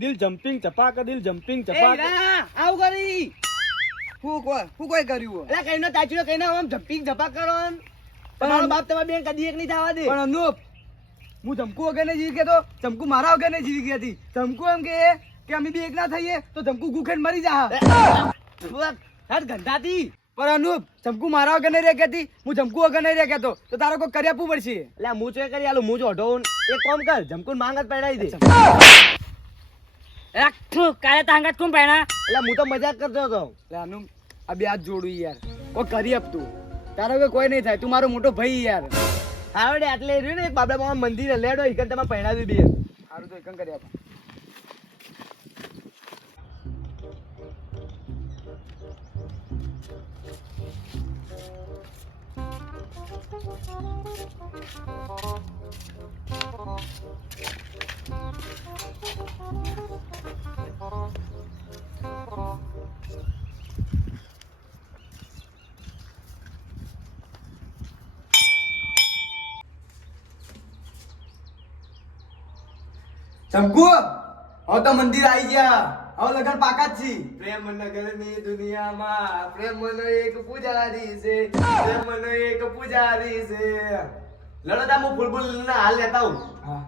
દિલ જમ્પિંગ ચપાક દિલ જમ્પિંગ ચપાક આવ કરી હું કોઈ કર્યું એટલે કઈનો તાચીનો કઈનો આમ જમ્પિંગ ઝપાક કરો તમારો બાપ તમારા બેન કદી એક નહીં થવા દે પણ અનુપ હું જમકુ વગર નહીં જીવી ગયો તો જમકુ મારા વગર નહીં જીવી ગઈ હતી જમકુ એમ કે અમે બી એક ના થઈએ તો જમકુ ગુખેડ મરી જા હાથ ગંધાતી પણ અનુપ જમકુ મારા વગર નહીં રહે હતી હું જમકુ વગર નહીં રહે તો તારો કોઈ કરી આપવું પડશે એટલે હું ચો કરી આલું હું જ ઓઢો એક કામ કર જમકુ માંગ જ પહેરાવી દે કાલે તાંગત કોણ પહેણા એટલે હું તો મજાક કરતો હતો એટલે અનુપ આ બે હાથ જોડું યાર કોઈ કરી આપતું તારો કોઈ નહીં થાય તું મારો મોટો ભાઈ યાર આવડે આટલે રહ્યું ને એક બાબા બાબા મંદિર લેડો એકન તમે પહેણાવી દે સારું તો એકન કરી આપો ચમકુ હવે તો મંદિર આવી ગયા હવે લગન પાકા જ છી પ્રેમ નગરની દુનિયામાં પ્રેમનો એક પૂજારી છે પ્રેમનો એક પૂજારી છે લડતા હું ફૂલબુલ ના હાલ લેતા હું હા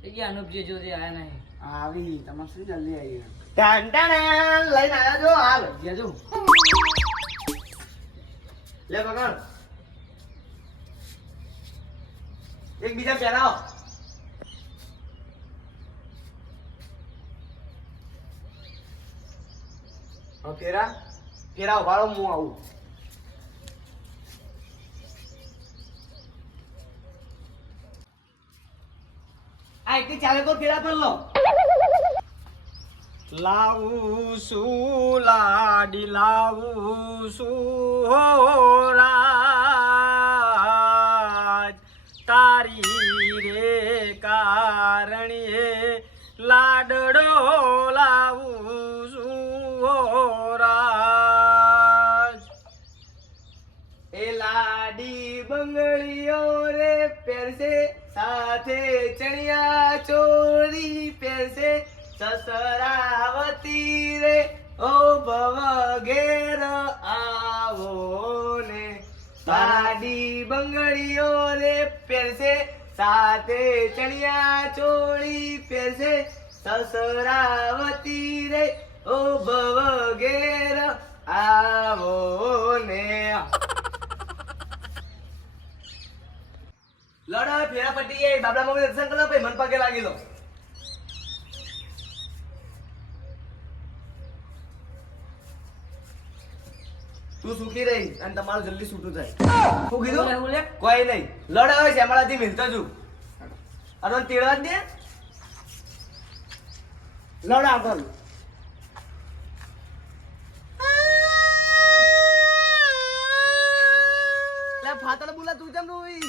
જગ્યા અનુપજી જોજે આયા નહીં આવી તમારે શું જલ્દી આવી ટાણ ટાણ લઈને આવ્યા જો હાલ જજો લે પકડ એક બીજા પહેરાવો ફેરા વાળો હું આવું આ એક ચાલે કો ફેરા પર લો લાવું શું લાડી લાવું શું હો રાજ તારી રે કારણે લાડડો લાવું શું હો રાજ એ લાડી બંગડીઓ રે પહેરશે સાથે ચણિયા ચોરી પહેરશે સસરાવતી રે ઓ ભવ ઘેર આવો ને લાડી બંગડીઓ રે પહેરશે સાથે ચણિયા ચોળી પહેરશે સસરાવતી રે ઓ ભવ ઘેર આવો ને લડો ફેરા પટ્ટી એ બાબલા મમ્મી દર્શન કરો ભાઈ મન પગે લાગી લો તું સુખી રહી અને તમારું જલ્દી છૂટું થાય શું કીધું કોઈ નહીં લડો હોય શ્યામળાથી મિલતો છું અરે તેડવા જ દે લડ આગળ ફાતળ બોલા તું કેમ રોઈ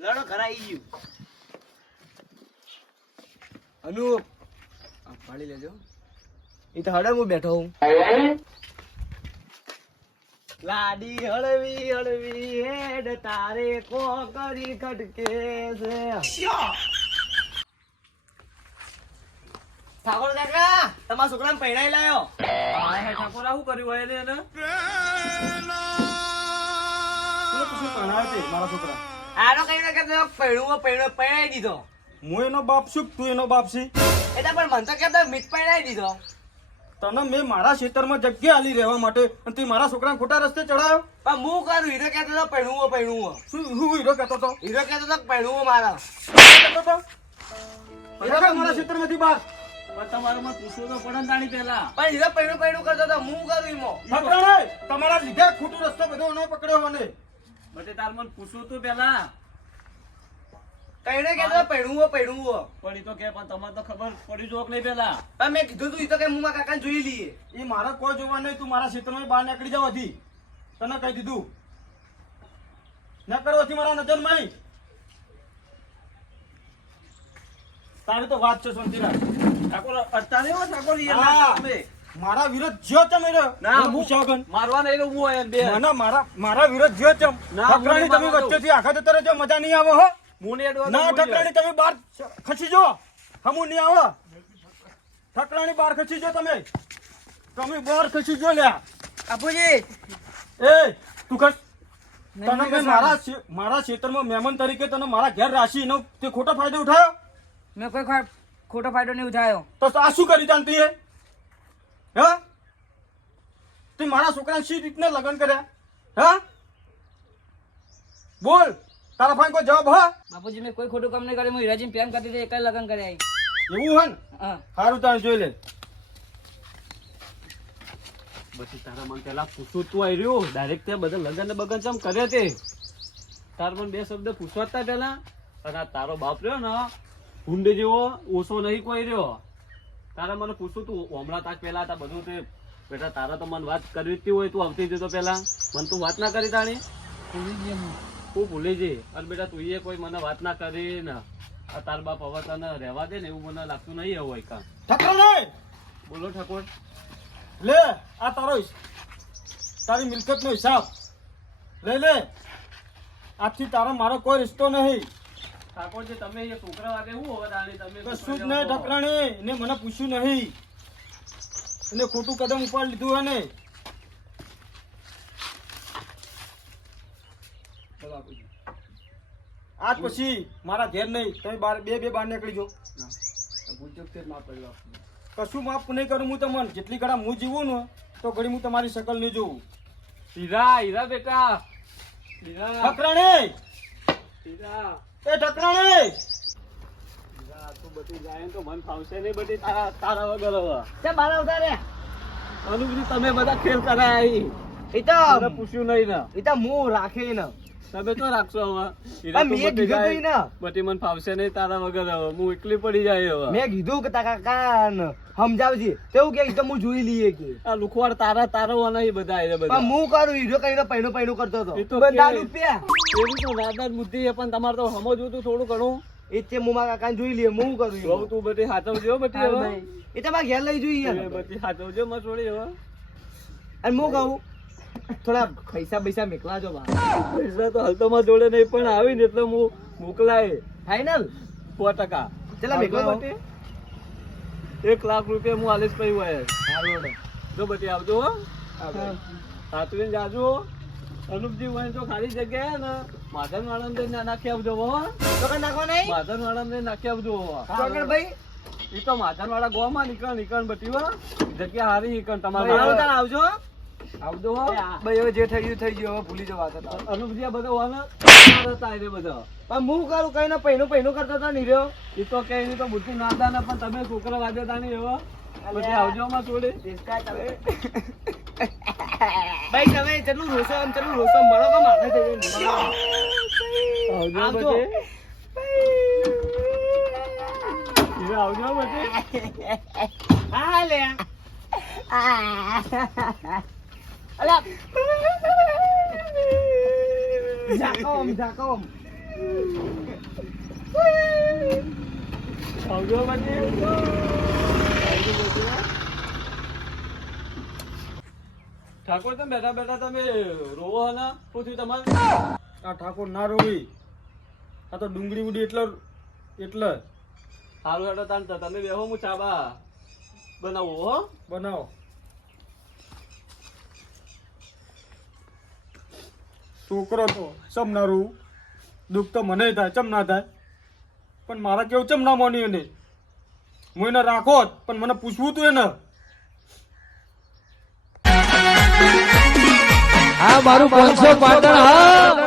લડો ઘર આવી ગયું અનુપ પાડી લેજો એ તો હડે હું બેઠો હું લાડી હળવી હળવી હેડ તારે કોકરી ખટકે છે ઠાકોર કાકા તમારા છોકરાને પહેણાઈ લાયો ઠાકોર શું કર્યું હોય એને શું ભણાવે મારા છોકરા આનો કઈ ના કહેતો પહેણાઈ દીધો હું એનો બાપ છું તું એનો બાપ છે એટલે પણ મને તો કહેતો મિત પહેણાઈ દીધો તને મેં મારા ખેતરમાં જગ્યા આલી રહેવા માટે અને તું મારા છોકરાને ખોટા રસ્તે ચડાયો પણ હું કરું હીરો કહેતો હતો પહેણવું શું હીરો કહેતો હતો પહેણવું મારા કહેતો હતો મારા ખેતરમાંથી બહાર તમારું માં પૂછવું તો પડે ને તાણી પેલા પણ હીરો પહેણું કરતો હતો હું કરું ઈમો તમારા લીધે ખોટું રસ્તો બધો ન પકડ્યો મને બટે તાર મને પૂછવું તું પેલા કઈને કહેતો પહેણવું પણ ઈ તો કે પણ તમને તો ખબર પડી જોક નહીં પેલા પણ મેં કીધું તું ઈ તો કે હું મારા કાકાને જોઈ લઈએ એ મારે કોઈ જોવા નહીં તું મારા ક્ષેત્રમાં બહાર નીકળી જાવ હતી તને કહી દીધું ન કરવાથી મારા નજરમાં તારી તો વાત છે શાંતિરાજ ઠાકોર અડતા નહીં હો ઠાકોર હા. મારા વિરોધ જ્યો ચમ એરો ના, મને પૂછ્યા વગર. મારવા નહીં તો હું આયા બે. મને મારા વિરોધ જ્યો ચમ ના, ઠકરાણી હું તમે નહીં વચ્ચેથી આખા જતા રહેજો મજા નહીં આવે હો હું નહીં અડવા દઉં, ના હું નહીં ઠકરાણી તમે બહાર ખસી જો હમું નહીં આવો ઠકરાણી બહાર ખસી જો તમે બહાર ખસી જો લ્યા બાપુજી એ તું ખસ તને મેં મારા ક્ષેત્રમાં મહેમાન તરીકે તને મારા ઘેર રાશી એનો તે ખોટો ફાયદો ઉઠાયો મેં કોઈ ખોટો ફાયદો નહીં ઉઠાયો. તો આ શું કરી જાણતી હે હા તે મારા છોકરાને શી રીતને લગ્ન કર્યા હા બોલ તારા ભાઈ કોઈ જવાબ હા બાપુજી મેં કોઈ ખોટું કામ નહીં કર્યું. હું હીરાજીને પ્રેમ કરતી હતી, એકલા લગ્ન કર્યા. એવું હે ને હા. સારું તારે જોઈ લે પછી તારા મને પેલા પૂછવું તું આવી રહ્યો ડાયરેક્ટ તે બધા લગન ને બગન ચમ કરે તે તાર મને બે શબ્દ પૂછવા તા પેલા અને આ તારો બાપ રહ્યો ને હુંડે જેવો ઓછો નહીં કોઈ રહ્યો તારા મને પૂછવું તું હમણાં તાક પેલા તા બધું તે બેટા તારા તો મને વાત કરવી જ હોય તું આવતી જતો પેલા મને તું વાત ના કરી તાણી હું ભૂલી જઈ અને બેટા તું એ કોઈ મને વાત ના કરી ને આ તાર બાપ હવે તને રહેવા દે ને એવું મને લાગતું નહીં એવું હોય કાં ઠકરાણી બોલો ઠાકોર લે આ તારી મિલકતનો હિસાબ લે આજથી તારો મારો કોઈ રિશ્તો નહીં ઠાકોરજી તમે એ છોકરા વાગે શું હવે તાણી તમે કશું જ નહીં ઠકરાણી એને મને પૂછ્યું નહીં એને ખોટું કદમ ઉપાડ લીધું હે ને આજ પછી મારા ઘેર નહીં તમે બહાર નીકળી જો કશું માફ નહીં કરું હું તમને જેટલી ઘડા હું જીવું ને તો ઘડી હું તમારી શકલ નહીં જોઉં હીરા બેટા હીરા ઠકરાણી હીરા એ ઠકરાણી હીરા તું બધી જાય તો મન ફાવશે નહીં બધી તારા વગર હવે તે બાર આવતા રે. અનુભવી તમે બધા ખેલ કરાય એ તો મને પૂછ્યું નહીં ને એ તો હું રાખે ને. તમે તો રાખશો હવે પણ મેં કીધું તો ઈ ને. બધી મને ફાવશે નહીં તારા વગર હવે હું એકલી પડી જાય હવે મેં કીધું કે તારા કાકા સમજાવજે તેવું કે ઈ તો હું જોઈ લઈએ કે આ લુખવાડ તારો નહીં બધા એ બધા પણ હું કરું હીરો કઈને પૈણું કરતો હતો. એ તો બધા કે- રૂપિયા એવી તો દાદા બુદ્ધિ છે પણ તમારે તો સમજવું તું થોડું ઘણું એ તે હું મારા કાકાને જોઈ લઈએ હું કરું ઈ. જોઉં તું બધી સાચવજો બધી હારું હવે ભાઈ. એ તો મારા ઘેર લઈ જોઈએ એ બધી સાચવજો મસોડી હવે અને હું કહું થોડા પૈસા મેકલાજો બા. પૈસા તો હાલ તો મારા જોડે નહીં પણ આવી ને એટલે હું મોકલાય ફાઈનલ 100%. ચલા મેકલો બા. 1 લાખ રૂપિયા હું આલીશ પઈ હોય હારું હેડો. જો બધી આવજો હો સાચવીને જાજો અનુપજી હોય તો ખાલી જગ્યાએ ને માધન વાળા નાખી આવજો હો ચોકન નાખો નહીં માધન વાળા નાખી આવજો ચોકન ભાઈ એ તો માધન વાળા ગોમાં નીકળ બધી હો જગ્યા હારી નીકળ ભાઈ તમારે તાર આવજો આવજો હો ભાઈ હવે જે થઈ ગયું હવે ભૂલી જવા હતા. અનુપજી આ બધા હોને તારે બધા પણ હું કરું કઈ પૈણું કરતો હતો નહીં રહ્યો. એ તો કે એની તો બુદ્ધિ નાતા ને પણ તમે છોકરા વાજે તાની એવો પછી આવજો માં છોડી ભાઈ તમે ચલું રોસો મળો કે માથે થઈ જાય. આવજો આવજો. પછી હીરા આવજો પછી હા લે અલા જાકોમ આવજો પછી ઠાકોર તમે બેઠા તમે રોવો ને પૂછ્યું તમારે આ ઠાકોર ના રોવી આ તો ડુંગળી ઉડી એટલે સારું હેડો તાન તમે બેહો હું ચાબા બનાવું હો બનાવો છોકરો તો ચમ ના રોવું દુઃખ તો મને થાય ચમ ના થાય પણ મારા કેવું ચમ ના માની એને હું એને રાખો જ પણ મને પૂછવું તું એને આ મારું 500 પાટણ હા